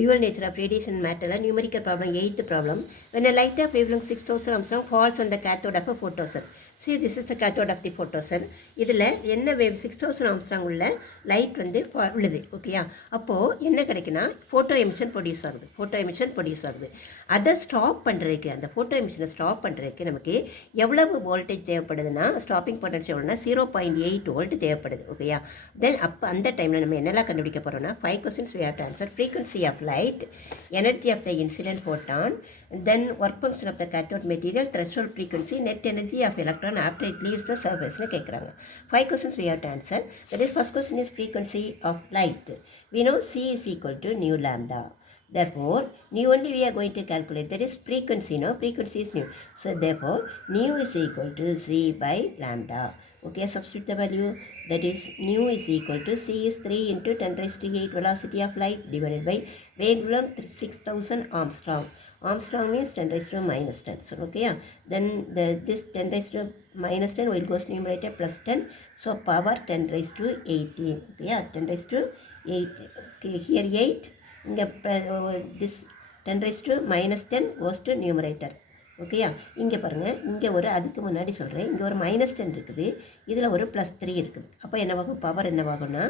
dual nature of radiation matter, numerical problem, 8th problem. When a light of wavelength 6000 Armstrong falls on the cathode of a photocell. See, this is the cathode of the photocell. இதில் என்ன wave 6000 Armstrong உள்ள light வந்து உள்ளது. ஓகேயா? அப்போது என்ன கிடைக்குன்னா photo emission produce ஆகுது. அதை ஸ்டாப் பண்ணுறதுக்கு, அந்த ஃபோட்டோ எமிஷனை ஸ்டாப் பண்ணுறதுக்கு நமக்கு எவ்வளவு வோல்டேஜ் தேவைப்படுதுன்னா, ஸ்டாப்பிங் பொட்டன்ஷியல் எவ்வளோனா 0.8 வோல்ட் தேவைப்படுது. ஓகேயா? தென் அப்போ அந்த டைமில் நம்ம என்னெல்லாம் கண்டுபிடிக்க போகிறோம்னா 5 questions we have to answer. Frequency of light, energy of the incident photon, then work function of the cathode material, threshold frequency, net energy of electron after it leaves the surface னு கேட்குறாங்க. 5 questions we have to answer. That is, first question is frequency of light. We know C is equal to nu lambda. Therefore, nu only we are going to calculate. That is frequency, no? Frequency is nu. So, therefore, nu is equal to C by lambda. Okay, substitute the value. That is, nu is equal to C is 3 into 10 raised to 8 velocity of light divided by wavelength 6000 Armstrong. Armstrong means 10 raised to minus 10. So, okay, yeah. Then this 10 raised to minus 10 will go to numerator plus 10. So, power 10 raised to 18. Okay, yeah, 10 raised to 8. Okay, here 8. This 10 raised to minus 10 goes to numerator. ஓகேயா? இங்கே பாருங்கள், இங்கே ஒரு அதுக்கு முன்னாடி சொல்கிறேன், இங்கே ஒரு -10 இருக்குது, இதில் ஒரு +3 இருக்குது. அப்போ என்னவாகும்? பவர் என்னவாகும்னா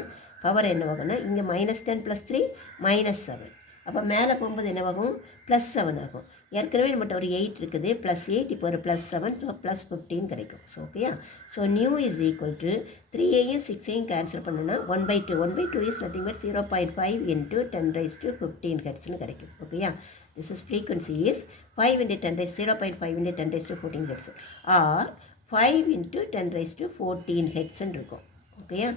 இங்கே -10 + 3 -7. அப்போ மேலே போகும்போது என்னவாகும்? +7 ஆகும். ஏற்கனவே நம்மகிட்ட ஒரு 8 இருக்குது, +8, இப்போ ஒரு +7, ஸோ +15 கிடைக்கும். ஸோ ஓகேயா? So nu is equal to 3ஐயும் 6ஐயும் கேன்சல் பண்ணோன்னா 1/2 is nothing but 0.5 into 10 raised to 15 ஹெர்ட்ஸ்னு கிடைக்கும். ஓகேயா? This is frequency is 5 into 10 raised 0.5 into 10 raised to 14 hertz or 5 into 10 raised to 14 hertz இருக்கும். ஓகேயா?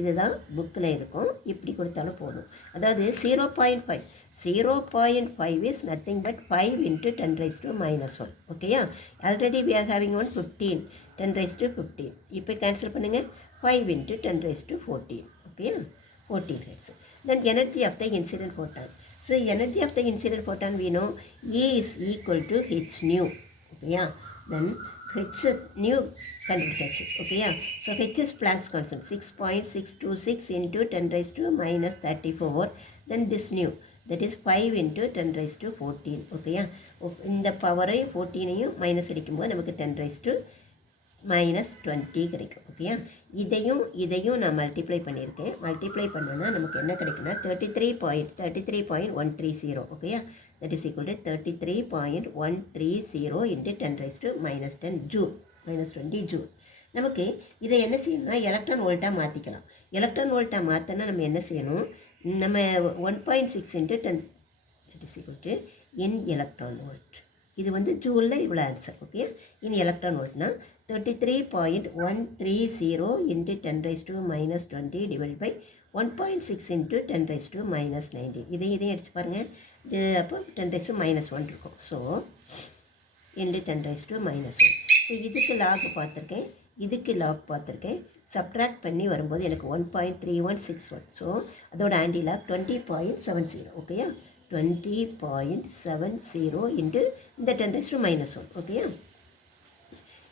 இதுதான் புக்கில் இருக்கும். இப்படி கொடுத்தாலும் போதும். அதாவது 0.5 is nothing but 5 into 10 raised to -1. ஓகேயா? Already we are having one 15, 10 raised to 15. இப்போ கேன்சல் பண்ணுங்கள். 5 into 10 raised to 14. ஓகேயா? 14 hertz. Then energy of the incident photon. So, energy of the incident photon we know E is equal to h nu. Okay, yeah. Then h nu கண்டுபிடிச்சாச்சு. Okay, yeah. So, h is Planck's constant 6.626 into 10 raised to -34. Then this nu, that is 5 into 10 raised to 14. Okay, yeah. இந்த பவரை 14ஐயும் minus அடிக்கும்போது நமக்கு 10 raised to -20 கிடைக்கும். ஓகேயா? இதையும் நான் multiply பண்ணியிருக்கேன். மல்டிப்ளை பண்ணோன்னா நமக்கு என்ன கிடைக்குன்னா 33.130. ஓகேயா? That is equal to 33.130 into 10 raised to -10 joule, -20 joule. நமக்கு இதை என்ன செய்யணும்னா எலக்ட்ரான் வோல்ட்டாக மாற்றிக்கலாம். எலக்ட்ரான் வோல்ட்டாக மாற்றினா நம்ம என்ன செய்யணும்? நம்ம 1.6 into 10 that is equal to N electron volt. இது வந்து ஜூலில் இவ்வளோ answer. Okay? In electron வோல்ட்னா 33.130 into 10 raised to -20 divided by 1.6 into 10 raised to -19. இதையும் எடுத்து பாருங்கள். இது அப்போ 10 raised to -1 இருக்கும். So into 10 raised to -1. So இதுக்கு லாக் பார்த்துருக்கேன். சப்ட்ராக்ட் பண்ணி வரும்போது எனக்கு 1.3161. ஸோ அதோட ஆன்டி லாக் 20.70. ஓகேயா? 20.70 into இந்த 10 raised to -1. ஓகேயா?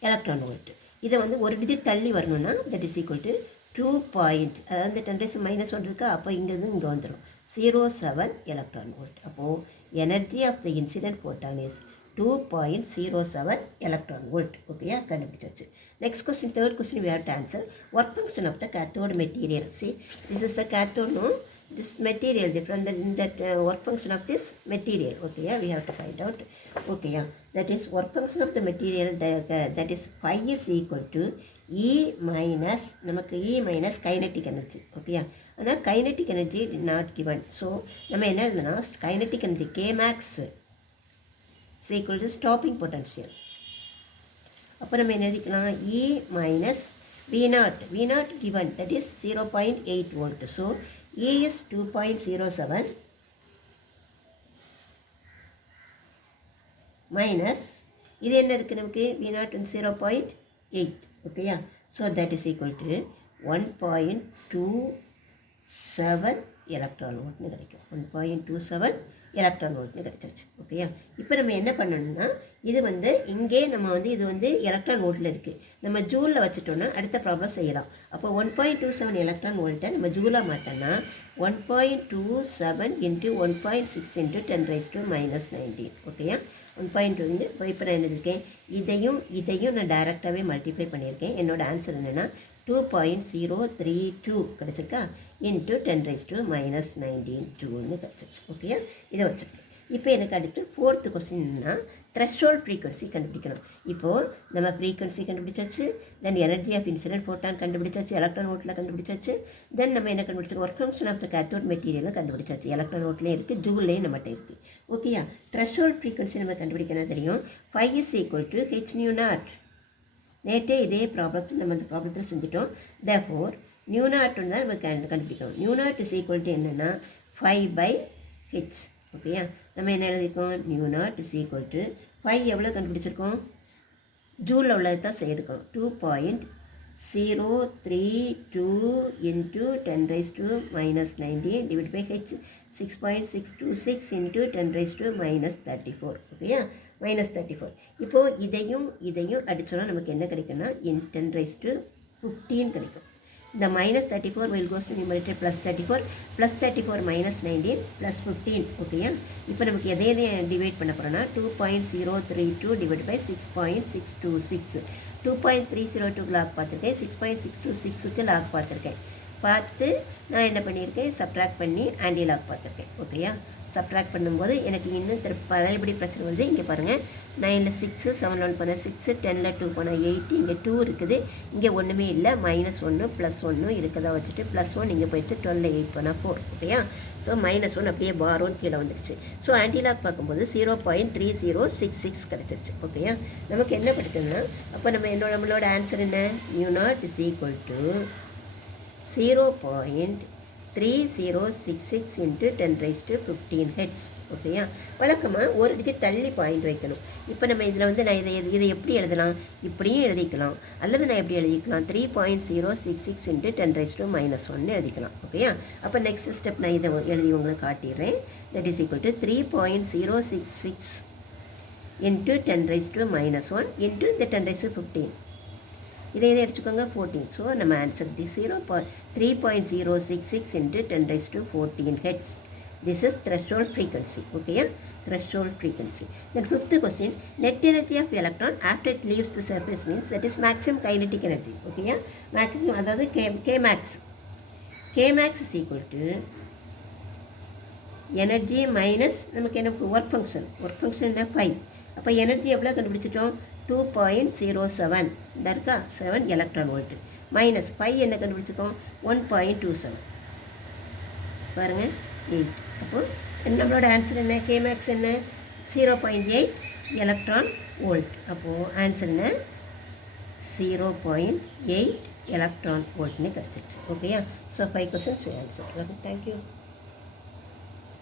Electron volt. இதை வந்து ஒரு டிஜிட் தள்ளி வரணும்னா that is equal to 2 point, அதாவது 10 raised to -1 இருக்கா, அப்போ இங்கேருந்து இங்கே வந்துடும் 07 எலக்ட்ரான் வோல்ட். அப்போது எனர்ஜி ஆஃப் த இன்சிடென்ட் போட்டான் இஸ் 2.07 எலக்ட்ரான் வோல்ட். ஓகேயா? கண்டுபிடிச்சாச்சு. Next question, third question we have to answer. Work function of the cathode material. See, this is the cathode, no? This material, from that work function of this material. Okay, yeah, we have to find out. Okay, yeah, that is work function of the material, that is phi is equal to E minus நமக்கு E minus kinetic energy. Okay, yeah, ஆனால் kinetic energy not given. So நம்ம என்ன எழுதுனா kinetic energy K max is equal to stopping potential. அப்போ நம்ம என்ன எழுதிக்கலாம்? E minus V0 given, that is 0.8 volt. So E is 2.07 minus இது என்ன இருக்குது நமக்கு? V0 0.8. ஓகேயா? So that is equal to 1.27 electron வோல்ட்னு கிடைக்கும். 1.27 எலக்ட்ரான் வோல்ட்னு கிடைச்சாச்சு. ஓகேயா? இப்போ நம்ம என்ன பண்ணணும்னா இது வந்து இங்கே நம்ம வந்து இது வந்து எலக்ட்ரான் வோல்ட்டில் இருக்குது, நம்ம ஜூலில் வச்சுட்டோன்னா அடுத்த ப்ராப்ளம் செய்யலாம். அப்போ 1.27 எலக்ட்ரான் வோல்ட்டை நம்ம ஜூலாக மாற்றோன்னா 1.27 into 1.6 into 10 raised to minus 19. ஓகேயா 1.2 இப்போ நான் என்ன இருக்கேன் இதையும் நான் டைரெக்டாகவே மல்டிப்ளை பண்ணியிருக்கேன். என்னோட ஆன்சர் என்னென்னா 2.032 கிடச்சிருக்கா இன்ட்டு 10 raised to minus 19 கிடச்சிருச்சு. ஓகேயா இதை வச்சுருக்கேன். இப்போ எனக்கு அடுத்து 4th கொஸ்டின்னா த்ரெஷ்ஹோல்ட் ஃப்ரீக்வன்சி கண்டுபிடிக்கணும். இப்போது நம்ம ஃப்ரீக்வன்சி கண்டுபிடிச்சாச்சு, then energy of incident photon கண்டுபிடிச்சாச்சு, எலக்ட்ரான் வோட்டில் கண்டுபிடிச்சாச்சு, தென் நம்ம என்ன கண்டுபிடிச்சிருக்கோம், work function of the cathode மெட்டீரியலும் கண்டுபிடிச்சாச்சு. எலக்ட்ரான் வோட்லேயும் இருக்குது, ஜூல்லையும் நம்மகிட்ட இருக்குது. ஓகேயா த்ரெஷ்ஹோல்ட் ஃப்ரீக்வன்சி நம்ம கண்டுபிடிக்கணும் தெரியும். 5 is equal to h nu naught. நேற்றே இதே ப்ராப்ளத்தில் நம்ம அந்த ப்ராப்ளத்தில் செஞ்சுட்டோம். therefore நியூ நாட்னு தான் நம்ம கண்டுபிடிக்கணும். New not is equal to என்னென்னா 5/h. ஓகேயா நம்ம என்ன எழுதியிருக்கோம், new not is equal to 5 எவ்வளோ கண்டுபிடிச்சிருக்கோம், ஜூலில் உள்ளது தான் செய்யணும். 2.032 into 10 raised to minus 19 divided by h 6.626 into 10 raised to minus 34. ஓகேயா minus 34. இப்போது இதையும் அடித்தோன்னா நமக்கு என்ன கிடைக்குன்னா 10 raised to 15 கிடைக்கும். The minus 34 will goes to numerator plus 34 minus 19 plus 15. ஓகேயா இப்போ நமக்கு எதை டிவைட் பண்ண போகிறோன்னா 2.032 divided by 6.626. 2.302 லாக் பார்த்துருக்கேன், 6.626க்கு லாக் பார்த்து நான் என்ன பண்ணியிருக்கேன், சப்ட்ராக்ட் பண்ணி ஆன்டி லாக் பார்த்துருக்கேன். ஓகேயா சப்ட்ராக்ட் பண்ணும்போது எனக்கு இன்னும் திருப்பி பழையபடி பிரச்சனை வருது. இங்கே பாருங்கள், 9ல் 6, 7ல் 1 போனால் 6, 10ல் 2 போனால் 8, இங்கே 2 இருக்குது, இங்கே ஒன்றுமே இல்லை, -1 +1 இருக்கதா வச்சுட்டு +1 இங்கே போயிடுச்சு, 12ல் 8 போனால் 4. ஓகேயா ஸோ -1 அப்படியே பாரோன்னு கீழே வந்துடுச்சு. ஸோ ஆன்டிலாக் பார்க்கும்போது 0.3066 கிடச்சிருச்சு. ஓகேயா நமக்கு என்ன படிக்கணும்னா, அப்போ நம்மளோட ஆன்சர் என்ன, new not is equal to 0.3066 into 10 raised to 15 heads. ஓகேயா வழக்கமாக ஒரு டிஜிட் தள்ளி பாயிண்ட் வைக்கணும். இப்போ நம்ம இதில் வந்து நான் இதை எப்படி எழுதலாம், இப்படியும் எழுதிக்கலாம், அல்லது நான் எப்படி எழுதிக்கலாம் 3.066 into 10 raised to -1 எழுதிக்கலாம். ஓகேயா அப்போ நெக்ஸ்ட் ஸ்டெப் நான் இதை எழுதி உங்களுக்கு காட்டிடுறேன். That is equal to 3.066 into 10 raised to -1 into the 10 raised to 15. இதை அடிச்சுக்கோங்க 14. ஸோ நம்ம answer 3.066 into 10 raised to 14 heads. This is threshold frequency. Okay, threshold frequency. Then 5th question, net energy of electron after it leaves the surface means that is maximum kinetic energy. Okay, maximum அதாவது Kmax. Kmax is equal to energy minus நமக்கு என்ன work function என்ன 5. அப்போ energy எவ்வளோ கண்டுபிடிச்சிட்டோம், 2.07 இந்த இருக்கா 7 electron volt minus 5 என்ன கண்டுபிடிச்சிருக்கோம் 1.27 பாருங்கள் 8. அப்போது நம்மளோட ஆன்சர் என்ன, கேமேக்ஸ் என்ன 0.8 எலக்ட்ரான் வோல்ட். அப்போது ஆன்சர் என்ன 0.8 எலக்ட்ரான் வோல்ட்னு கிடச்சிருச்சு. ஓகேயா so 5 questions we answered. Thank you.